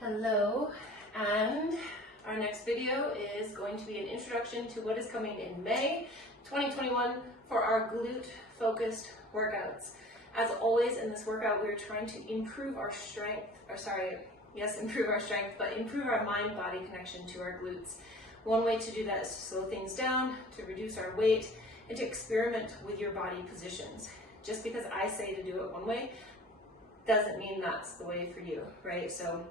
Hello, and our next video is going to be an introduction to what is coming in May 2021 for our glute focused workouts. As always in this workout, we're trying to improve our strength, improve our strength, but improve our mind-body connection to our glutes. One way to do that is to slow things down, to reduce our weight, and to experiment with your body positions. Just because I say to do it one way doesn't mean that's the way for you, right? So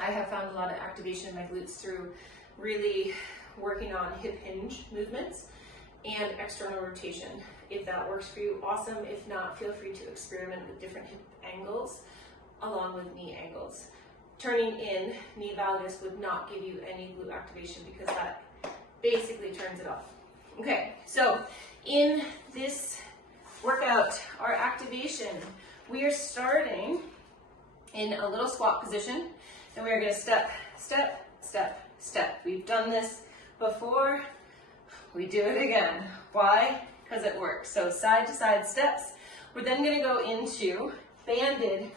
I have found a lot of activation in my glutes through really working on hip hinge movements and external rotation. If that works for you, awesome. If not, feel free to experiment with different hip angles along with knee angles. Turning in knee valgus would not give you any glute activation because that basically turns it off. Okay, so in this workout, our activation, we are starting in a little squat position. And we're going to step, step, step, step. We've done this before. We do it again. Why? Because it works. So side to side steps. We're then going to go into banded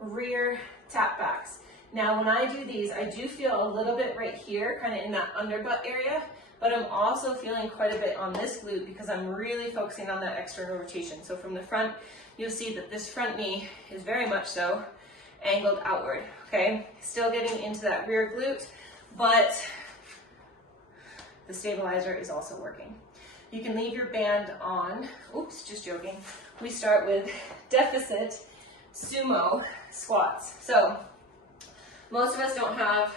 rear tap backs. Now when I do these, I do feel a little bit right here, kind of in that underbutt area, but I'm also feeling quite a bit on this glute because I'm really focusing on that external rotation. So from the front, you'll see that this front knee is very much so angled outward, okay? Still getting into that rear glute, but the stabilizer is also working. You can leave your band on. Oops, just joking. We start with deficit sumo squats. So most of us don't have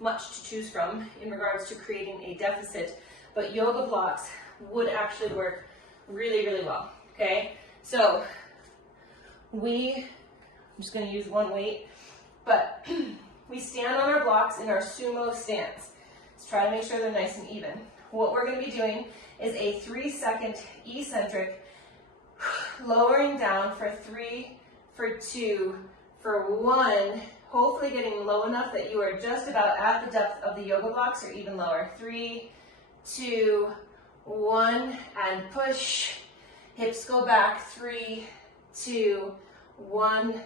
much to choose from in regards to creating a deficit, but yoga blocks would actually work really, really well, okay? So I'm just going to use one weight, but we stand on our blocks in our sumo stance. Let's try to make sure they're nice and even. What we're going to be doing is a 3-second eccentric, lowering down for 3, for 2, for 1, hopefully getting low enough that you are just about at the depth of the yoga blocks or even lower. 3, 2, 1, and push. Hips go back. 3, 2, 1,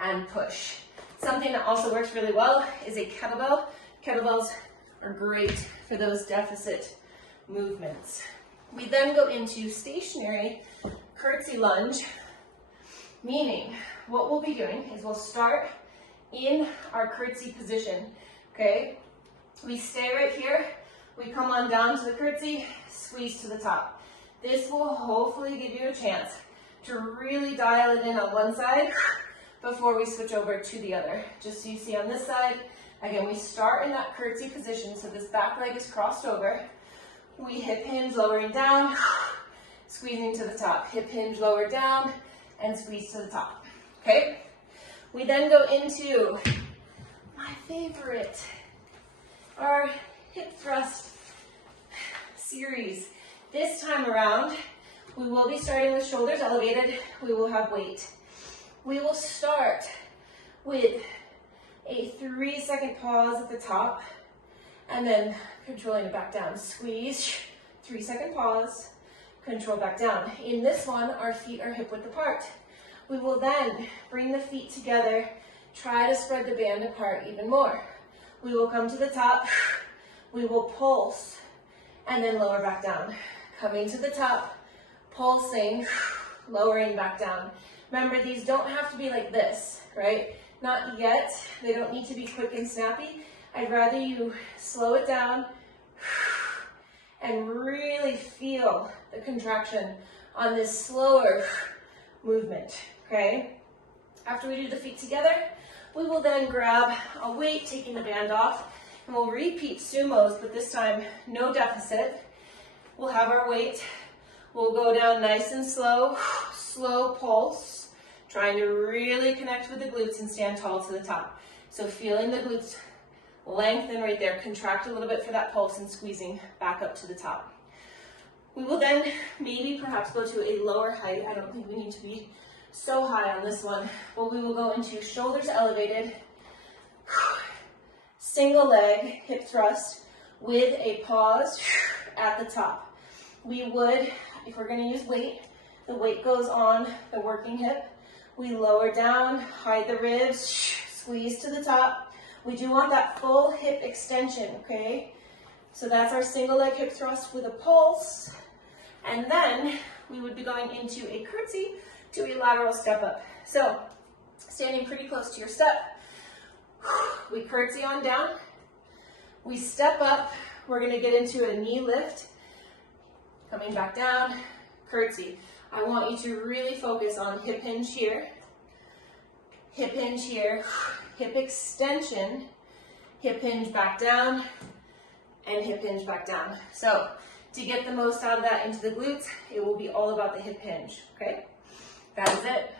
and push. Something that also works really well is a kettlebell. Kettlebells are great for those deficit movements. We then go into stationary curtsy lunge, meaning what we'll be doing is we'll start in our curtsy position, okay? We stay right here, we come on down to the curtsy, squeeze to the top. This will hopefully give you a chance to really dial it in on one side before we switch over to the other. Just so you see on this side, again, we start in that curtsy position, so this back leg is crossed over. We hip hinge, lowering down, squeezing to the top. Hip hinge, lower down, and squeeze to the top, okay? We then go into my favorite, our hip thrust series. This time around, we will be starting with shoulders elevated. We will have weight. We will start with a 3-second pause at the top and then controlling it back down. Squeeze, 3-second pause, control back down. In this one, our feet are hip width apart. We will then bring the feet together, try to spread the band apart even more. We will come to the top, we will pulse, and then lower back down. Coming to the top, pulsing, lowering back down. Remember, these don't have to be like this, right? Not yet. They don't need to be quick and snappy. I'd rather you slow it down and really feel the contraction on this slower movement, okay? After we do the feet together, we will then grab a weight, taking the band off, and we'll repeat sumos, but this time no deficit. We'll have our weight. We'll go down nice and slow, slow pulse, trying to really connect with the glutes and stand tall to the top. So feeling the glutes lengthen right there, contract a little bit for that pulse and squeezing back up to the top. We will then maybe perhaps go to a lower height. I don't think we need to be so high on this one, but we will go into shoulders elevated, single leg hip thrust with a pause at the top. We would, if we're going to use weight, the weight goes on the working hip. We lower down, hide the ribs, squeeze to the top. We do want that full hip extension, okay? So that's our single leg hip thrust with a pulse. And then we would be going into a curtsy to a lateral step up. So standing pretty close to your step, we curtsy on down, we step up, we're gonna get into a knee lift, coming back down, curtsy. I want you to really focus on hip hinge here, hip extension, hip hinge back down, and hip hinge back down. So to get the most out of that into the glutes, it will be all about the hip hinge, okay? That is it.